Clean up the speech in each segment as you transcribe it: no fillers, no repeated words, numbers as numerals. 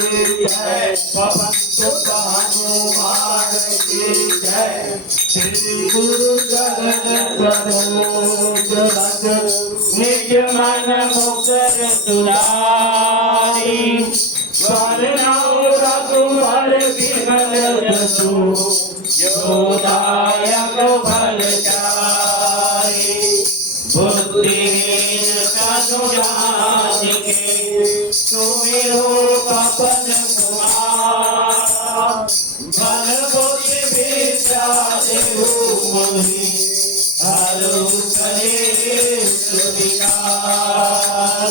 जय पवन सुत हनुमान की जय। श्री गुरु चरण सरोज रज निज मन मुकुर दुलारी। वरनौ रघुवर बिमल जसु जो दायक फलचारी। बुद्धिहीन तनु जानिके सुमिरो पवन कुमार। बल बुद्धि विद्या देहु मोहि हरहु कलेश विकार।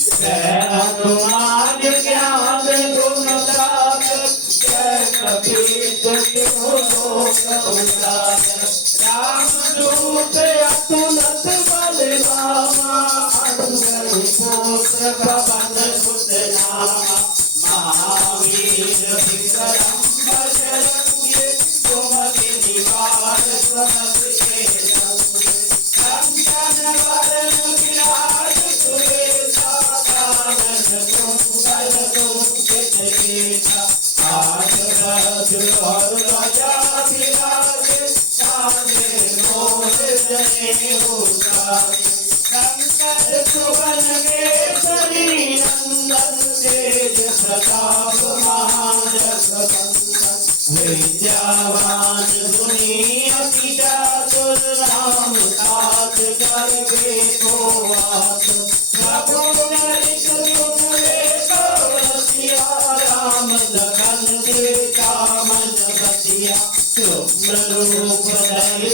जय हनुमान ज्ञान गुण सागर जय कपीस तिहु लोक उजागर। रामदूत अतुलित बल धामा अंजनी पुत्र पवन सुत नामा। महावीर विक्रम बजरंगी सुमति निवार सुमति के संगी। कंचन वरण विराज सुबेसा कानन कुंडल कुंचित केसा। हाथ वज्र और ध्वजा विराजे साजे मोर जनेऊ साजे। शंकर सुवन केसरी नंदन तेज प्रताप महाजगवंदन। विद्यावान गुणी अति चातुर राम काज करबे को आतुर। रघुनाथ गुण लेतो रसिया राम लखन सीता मन बसिया। शुक्र रूप धरि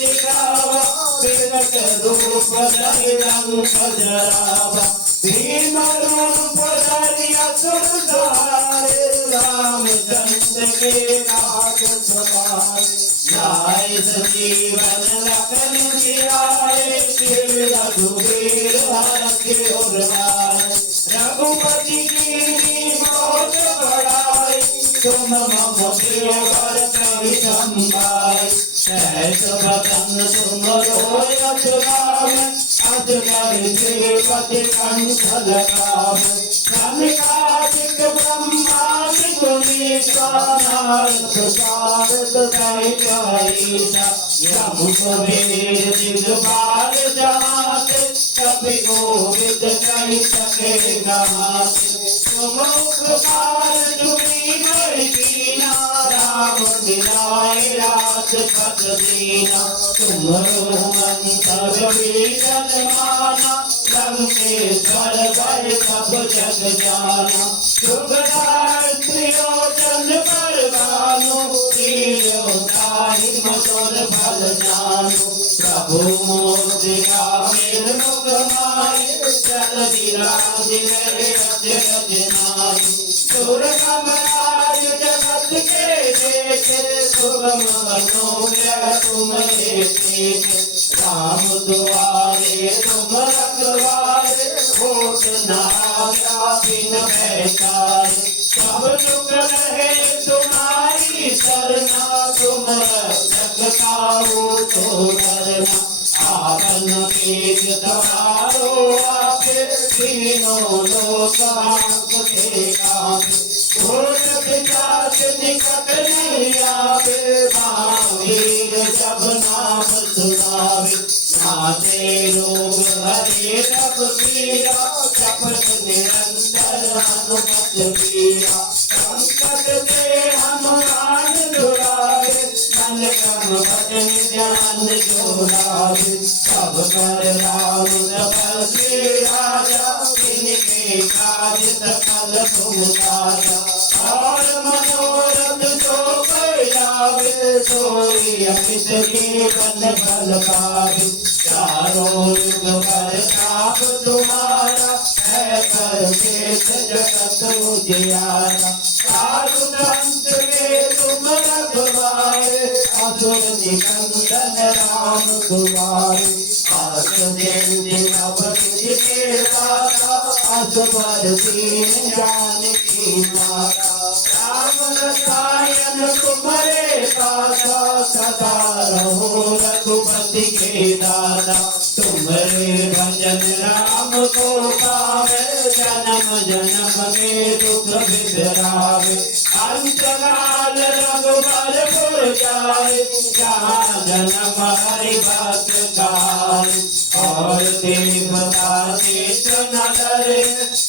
दिखावा विकट रूप धरि लंक जरावा। भीम रूप धरि असुर संहारे रामचंद्र के काज सवारे। जय सजीवन लखन जियाए श्री रघुवीर हरषि उर लाए। रघुपति कीन्ही बहुत बड़ाई तुम मम प्रिय भरत संभाई। सहस बदन तुमरो यश गावें अस कहि श्रीपति कंठ लगावें। सनकादिक ब्रह्मादि मुनीसा नारद सारद सहित अहीसा। यम कुबेर दिगपाल जहाते कपि कोविद कहि सके गाते। तुम उपकार जुनि कर कीना राम मिलाए राजपद दीना। तुम्हरो मंत्र विभीषण माना लंकेश्वर भय सब जग जाना। शुभदायत्री लोचन बरबानो लील्योताहि मधुर फल जानो। प्रभु मोदिका मेल मुख माहि जल विराज रहे अजरज नाहि। दुर्गम काज जगत के जेते सुगम मनोज्ञ तुम्हारे तेते। राम दुआरे तुम रखवारे होत न आज्ञा बिन पैसारे। सब जुग रहे तुम्हारी सरना तुम रक्षक काहू को डरना। आपन तेज तुम्हारो आपे तीनों लोक हांकते कांपे। भूत पिशाच निकट नहीं आवे महावीर जब नाम सुनावे। नाथे रोग हरे सब पीरा जपत निरंतर हनुमत वीरा। संकट ते हनुमान छुड़ावे मन क्रम भजन ध्यान जो लावे। सब पर राम तपस्वी राजा तिनके काज सकल तुम साजा। और मनोरथ जो कोई लावे सोई अमित जीवन फल पावे। चारों युग प्रताप तुम्हारा है परमेश जगत उजियारा। साधु संत के तुम रखवारे असुर निकंदन राम दुआरे। आस देव अवधि के दाता असवर दीन जानकी माता। राम रसायन तुम्हारे दाता सदा रहो रघुपति के दाता। तुम्हारे भजन राम को पावे जन्म जन्म के दुख बिसरावे, अंतकाल रघुबर पुर जाए, जहाँ जन्म हरि भक्त गाए। और देवता तीर्थ न डरे,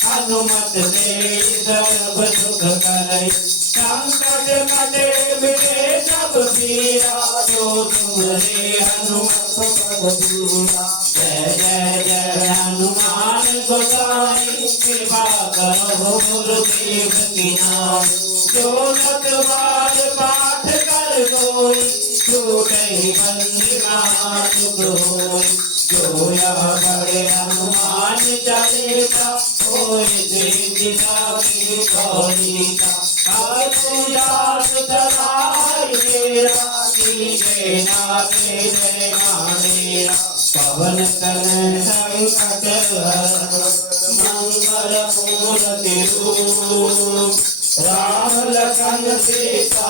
हनुमत से सर्व सुख करे। संकट कटे मिटे सब पीरा, जो तुमरे हनुमत पद बीरा। जय जय जय हनुमान गोसाई, कृपा करो गुरुदेव की नाम। जो सत बार पाठ कर कोई, छूटे बंदी नाम होई। जो या बड़े हनुमान चालीसा, होय सीता की कौलीसा। तुलसीदास सदाई तेरा, कीजे नाथे जय मानेरा। पवन तनय संकट हरण, मंगल मूर्ति रूप। राम लखन सीता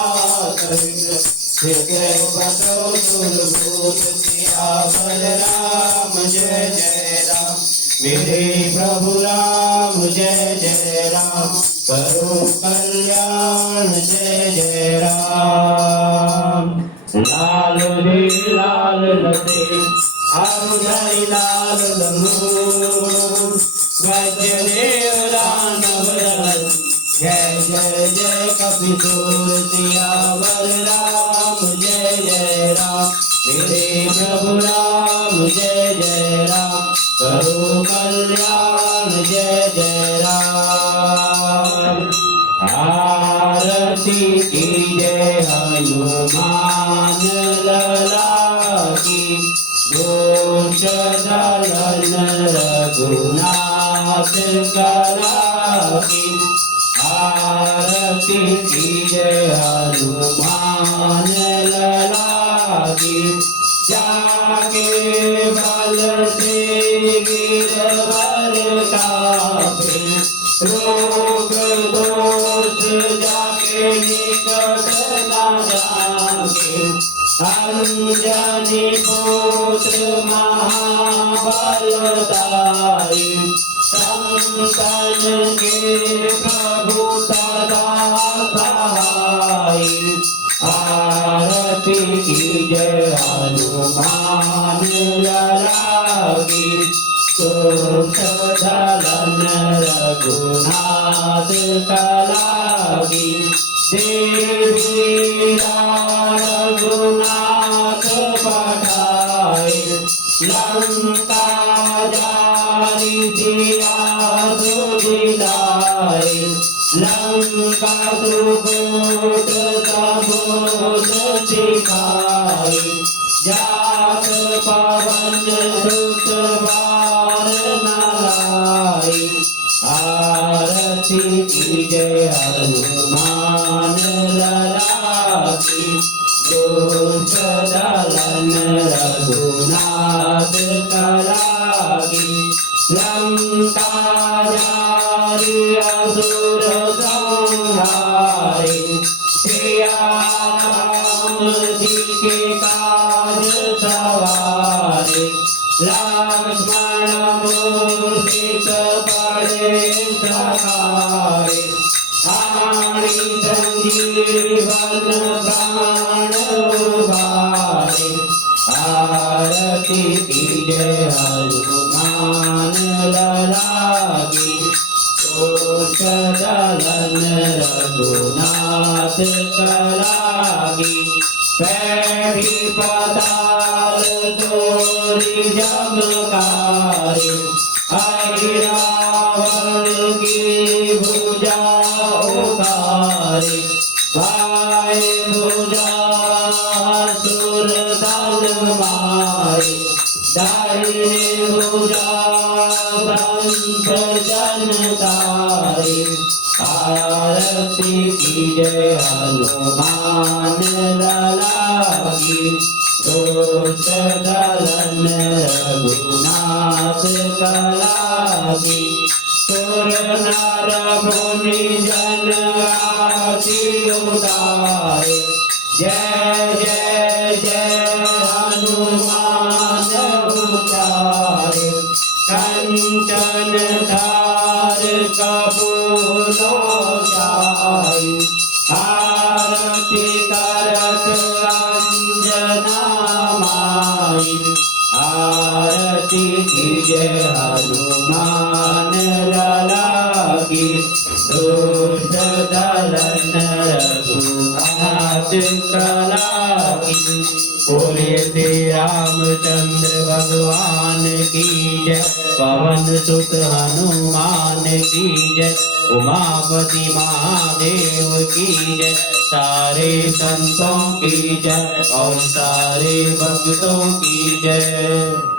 सहित, हृदय बसो दुर्भूत। सियावर राम जय जय राम, मेरे प्रभु राम जय जय राम। करो कल्याण जय जय राम। लाल रे लाल लते, हृदय लाल लहू। वज्रदेव दानव दल, जय जय जय कपिसूर। सियावर राम जय जय राम, मेरे प्रभु राम जय जय राम। करो कल्याण जय जय राम। आरती कीजे हनुमान लला की, दोष दलन रघुनाथ कला की। आरती कीजे हनुमान लला की, जाके बल से गिरवर कापे। रोग दोष जाके निकट न जाके, अंजनी पुत्र महाबलदाई। संतन के प्रभु सदा सहाय। आरती कीजे हनुमान लला की, दोष दलन रघुनाथ कला की। देवी रघुनाथ पठाए, लंका जारी सिया दिलाए। लंका सुकोट सबोध सिखाए, जात पवन सुत बार नलाए। आरती कीजे हनुमान लला की, दोष दलन रघुनाथ कला की। लंका जारी असुर संहारे, सिया राम जी के काज सवारे। लक्ष्मण मूर्छित पड़े सहारे, हानि संजीवन प्राण उबारे। आरती कीजे हनुमान लला की, दोष दलन रघुनाथ कला की। पैठी पताल तोरी जमकारे, हरि रावण की भुजा उतारे। भाई भुजा सुर दल मारे, दाहिने भुजा संत जन तारे। आरती कीजे हनुमान लला की, दोष दलन रघुनाथ कला की। सुर नर मुनि जन आरती उतारे, जय जय जय हनुमान उचारे। कंचन धार कपूर आयु आरती करत अंजना माई आरती कीजे हनुमान लला की दुष्ट दलन रघुनाथ कला की बोले श्री रामचंद्र भगवान की जय पवन सुत हनुमान की जय उमापति महादेव की जय सारे संतों की जय और सारे भक्तों की जय।